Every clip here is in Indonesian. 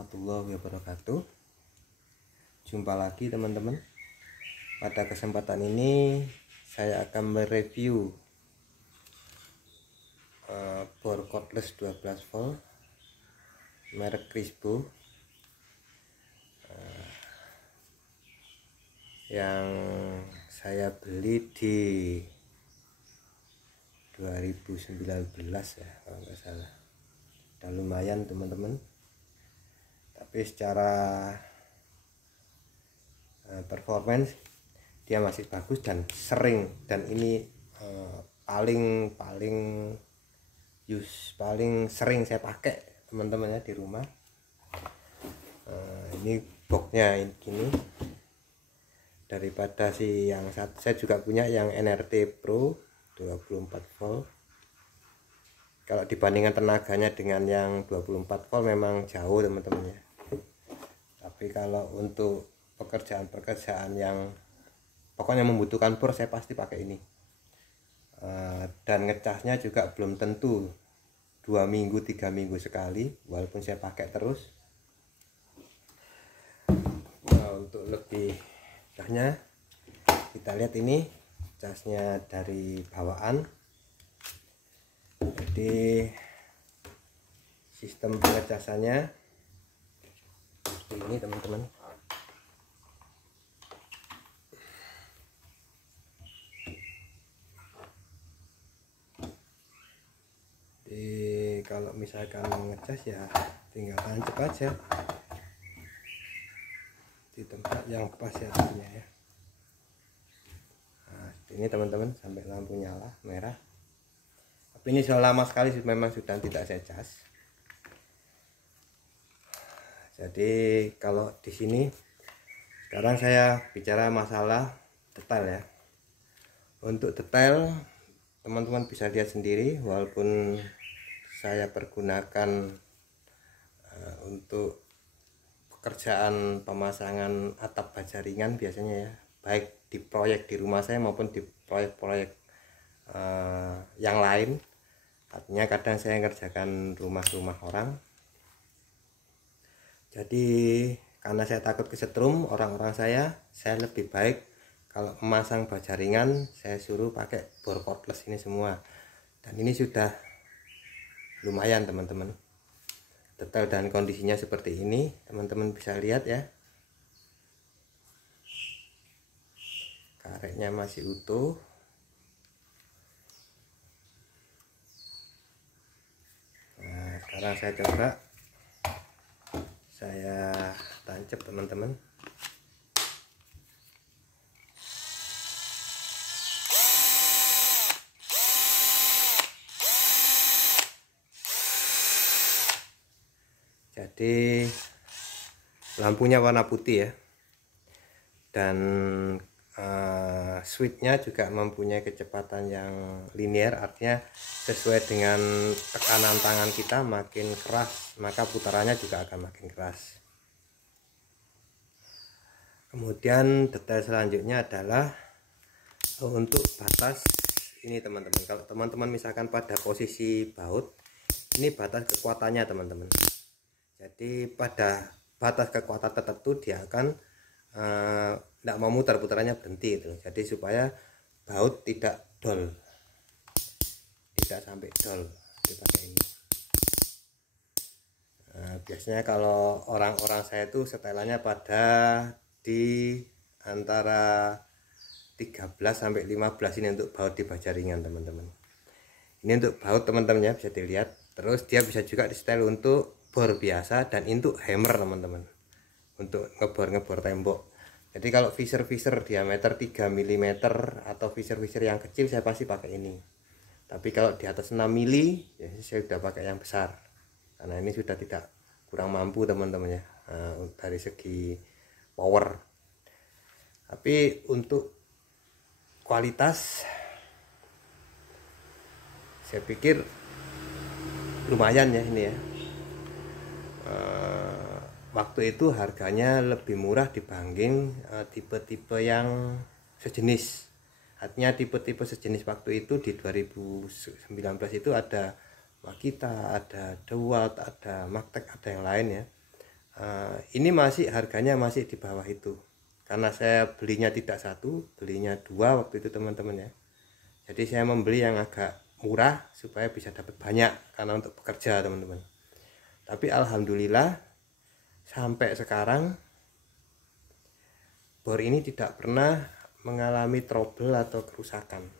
warahmatullahi wabarakatuh. Jumpa lagi teman-teman. Pada kesempatan ini saya akan mereview bor cordless 12 volt merek Crisbo yang saya beli di 2019 ya kalau nggak salah. Udah lumayan teman-teman, tapi secara performance dia masih bagus dan sering, dan ini paling sering saya pakai teman-teman ya di rumah. Ini boxnya gini, daripada yang saya juga punya yang NRT Pro 24 volt. Kalau dibandingkan tenaganya dengan yang 24 volt memang jauh teman-teman ya. Tapi kalau untuk pekerjaan yang pokoknya membutuhkan bor, saya pasti pakai ini. Dan ngecasnya juga belum tentu 2 minggu 3 minggu sekali, walaupun saya pakai terus. Untuk lebih casnya kita lihat, ini casnya dari bawaan. Jadi sistem pengecasannya seperti ini teman-teman. Jadi kalau misalkan ngecas ya tinggal tancap aja di tempat yang pas ya tentunya ya. Nah, ini teman-teman sampai lampu nyala merah. Tapi ini sudah lama sekali memang sudah tidak saya cas. Jadi kalau di sini sekarang saya bicara masalah detail ya. Untuk detail teman-teman bisa lihat sendiri, walaupun saya pergunakan untuk pekerjaan pemasangan atap baja ringan biasanya ya, baik di proyek di rumah saya maupun di proyek-proyek yang lain. Artinya kadang saya ngerjakan rumah-rumah orang. Jadi karena saya takut kesetrum orang-orang saya lebih baik kalau memasang baja ringan saya suruh pakai bor cordless ini semua. Dan ini sudah lumayan teman-teman. Detail dan kondisinya seperti ini, teman-teman bisa lihat ya. Karetnya masih utuh. Nah, sekarang saya coba saya tancap teman-teman. Jadi lampunya warna putih ya, dan switchnya juga mempunyai kecepatan yang linear, artinya sesuai dengan tekanan tangan kita makin keras maka putarannya juga akan makin keras. Kemudian detail selanjutnya adalah untuk batas ini teman-teman. Kalau teman-teman misalkan pada posisi baut, ini batas kekuatannya teman-teman. Jadi pada batas kekuatan tertentu dia akan tidak mau muter, putarannya berhenti itu. Jadi supaya baut tidak dol, tidak sampai dol dipakai ini. Biasanya kalau orang-orang saya itu setelannya pada di antara 13 sampai 15 ini untuk baut di baja ringan teman-teman. Ini untuk baut teman-teman ya, bisa dilihat. Terus dia bisa juga di setel untuk bor biasa dan untuk hammer teman-teman, untuk ngebor tembok. Jadi kalau visor diameter 3 mm atau visor yang kecil saya pasti pakai ini. Tapi kalau di atas 6 mm ya saya sudah pakai yang besar, karena ini sudah tidak kurang mampu teman-teman ya, dari segi power. Tapi untuk kualitas saya pikir lumayan ya ini ya. Waktu itu harganya lebih murah dibanding tipe-tipe yang sejenis. Artinya tipe-tipe sejenis waktu itu di 2019 itu ada Makita, ada DeWalt, ada Magtech, ada yang lain ya. Ini masih harganya masih di bawah itu, karena saya belinya tidak satu, belinya dua waktu itu teman-teman ya. Jadi saya membeli yang agak murah supaya bisa dapat banyak, karena untuk bekerja teman-teman. Tapi alhamdulillah sampai sekarang bor ini tidak pernah mengalami trouble atau kerusakan.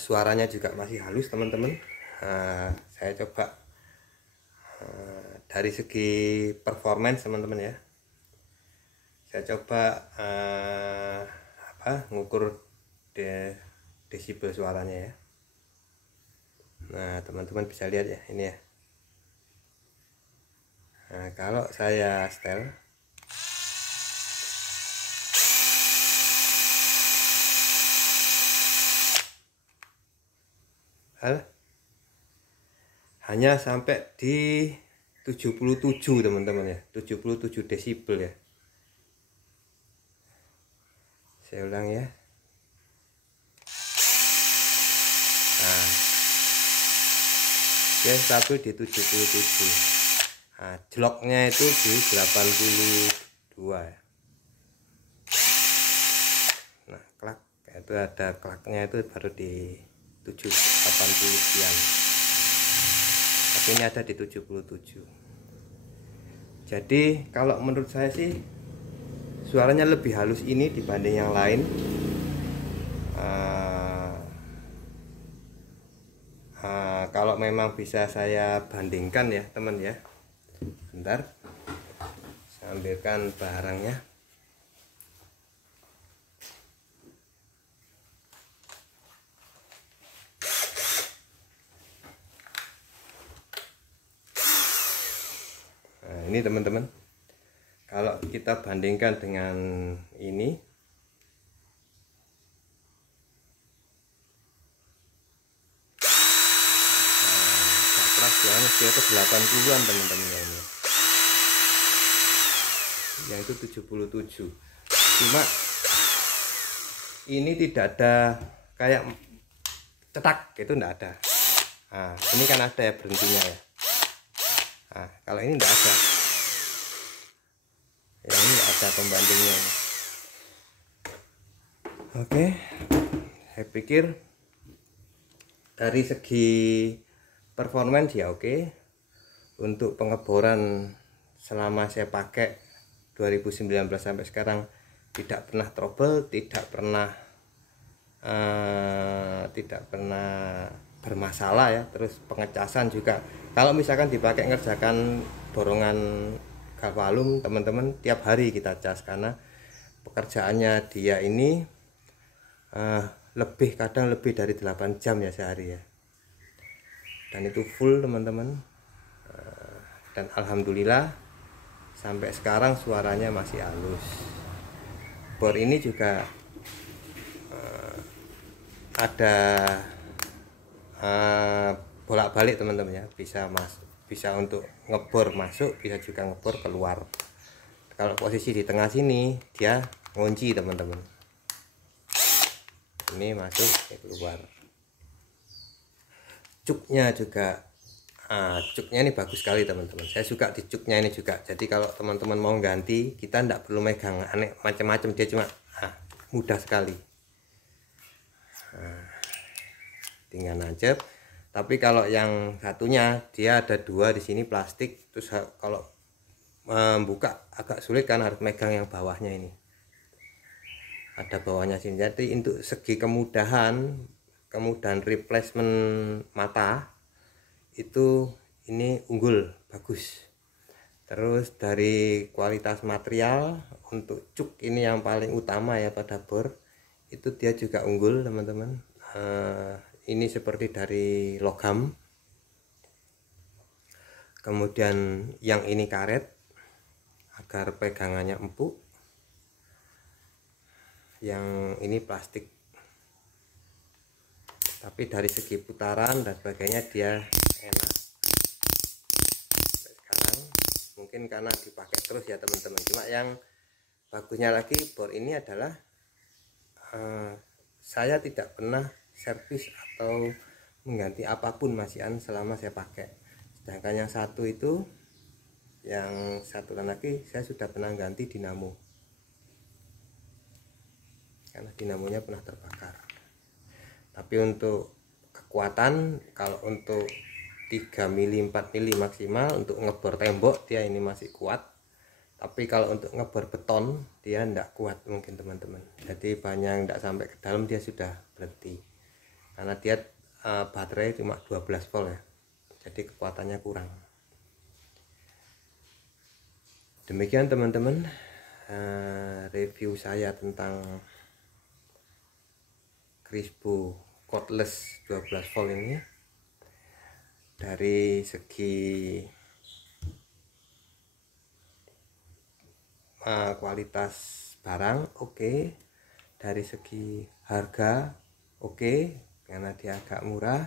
Suaranya juga masih halus teman-teman. Saya coba dari segi performance teman-teman ya. Saya coba ngukur desibel suaranya ya. Nah teman-teman bisa lihat ya ini ya. Nah kalau saya setel, hanya sampai di 77 teman-teman ya, 77 desibel ya. Saya ulang ya. Nah, dia stabil di 77. Nah, jeloknya itu di 82 ya. Nah, klak itu ada klaknya itu baru di 80 sekian. Tapi ini ada di 77. Jadi kalau menurut saya sih suaranya lebih halus ini dibanding yang lain. Kalau memang bisa saya bandingkan ya teman ya, bentar saya ambilkan barangnya. Nah ini teman-teman, kalau kita bandingkan dengan ini, yang di atas 80-an teman-teman ya ini. Yang itu 77. Cuma ini tidak ada kayak cetak gitu, enggak ada. Nah, ini kan ada ya berhentinya ya. Nah, kalau ini enggak ada. Yang ini enggak ada pembandingnya. Oke. Saya pikir dari segi performance ya oke. Untuk pengeboran selama saya pakai 2019 sampai sekarang tidak pernah trouble, tidak pernah bermasalah ya. Terus pengecasan juga, kalau misalkan dipakai ngerjakan borongan galvalum teman-teman, tiap hari kita cas, karena pekerjaannya dia ini kadang lebih dari 8 jam ya sehari ya, dan itu full teman-teman. Dan alhamdulillah sampai sekarang suaranya masih halus. Bor ini juga ada bolak-balik teman-teman ya, bisa untuk ngebor masuk, bisa juga ngebor keluar. Kalau posisi di tengah sini dia ngunci teman-teman, ini masuk keluar. Cuknya juga, cuknya ini bagus sekali teman-teman, saya suka di cuknya ini juga. Jadi kalau teman-teman mau ganti, kita tidak perlu megang aneh macam-macam, dia cuma mudah sekali. Tinggal nancep. Tapi kalau yang satunya dia ada dua di sini plastik, terus kalau membuka agak sulit kan, harus megang yang bawahnya ini, ada bawahnya sini. Jadi untuk segi kemudahan replacement mata itu ini unggul, bagus. Terus dari kualitas material, untuk cuk ini yang paling utama ya pada bor itu, dia juga unggul teman-teman. Ini seperti dari logam. Kemudian yang ini karet agar pegangannya empuk, yang ini plastik. Tapi dari segi putaran dan sebagainya dia enak. Sekarang mungkin karena dipakai terus ya teman-teman. Cuma yang bagusnya lagi bor ini adalah saya tidak pernah servis atau mengganti apapun masihan selama saya pakai. Sedangkan yang satu itu Yang satu lagi saya sudah pernah ganti dinamo, karena dinamonya pernah terbakar. Tapi untuk kekuatan, kalau untuk 3 mili 4 mili maksimal untuk ngebor tembok dia ini masih kuat. Tapi kalau untuk ngebor beton dia tidak kuat mungkin teman-teman. Jadi banyak tidak sampai ke dalam dia sudah berhenti, karena dia baterai cuma 12 volt ya, jadi kekuatannya kurang. Demikian teman-teman review saya tentang Crispo cordless 12 volt ini. Dari segi kualitas barang oke, dari segi harga oke, karena dia agak murah.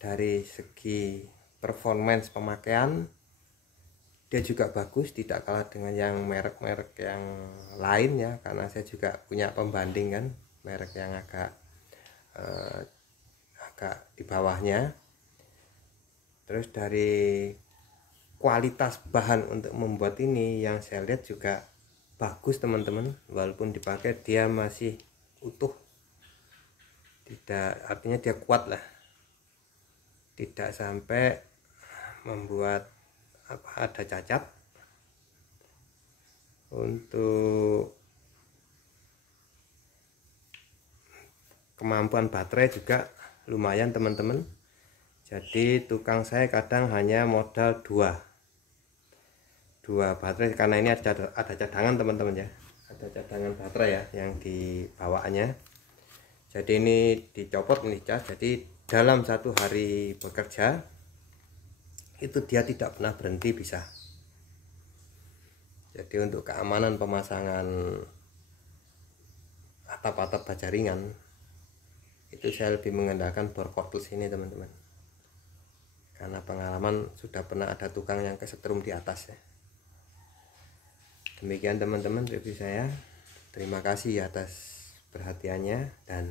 Dari segi performance pemakaian dia juga bagus, tidak kalah dengan yang merek-merek yang lain ya, karena saya juga punya pembanding kan, merek yang agak di bawahnya. Terus dari kualitas bahan untuk membuat ini yang saya lihat juga bagus teman-teman, walaupun dipakai dia masih utuh, tidak, artinya dia kuat lah, tidak sampai membuat ada cacat. Untuk kemampuan baterai juga lumayan teman-teman. Jadi tukang saya kadang hanya modal dua baterai, karena ini ada cadangan teman-teman ya, ada cadangan baterai ya yang di bawaannya. Jadi ini dicopot, ini cas. Jadi dalam 1 hari bekerja itu dia tidak pernah berhenti bisa. Jadi untuk keamanan pemasangan atap-atap baja ringan itu saya lebih mengandalkan bor cordless ini teman-teman, karena pengalaman sudah pernah ada tukang yang kesetrum di atas ya. Demikian teman-teman review saya. Terima kasih atas perhatiannya dan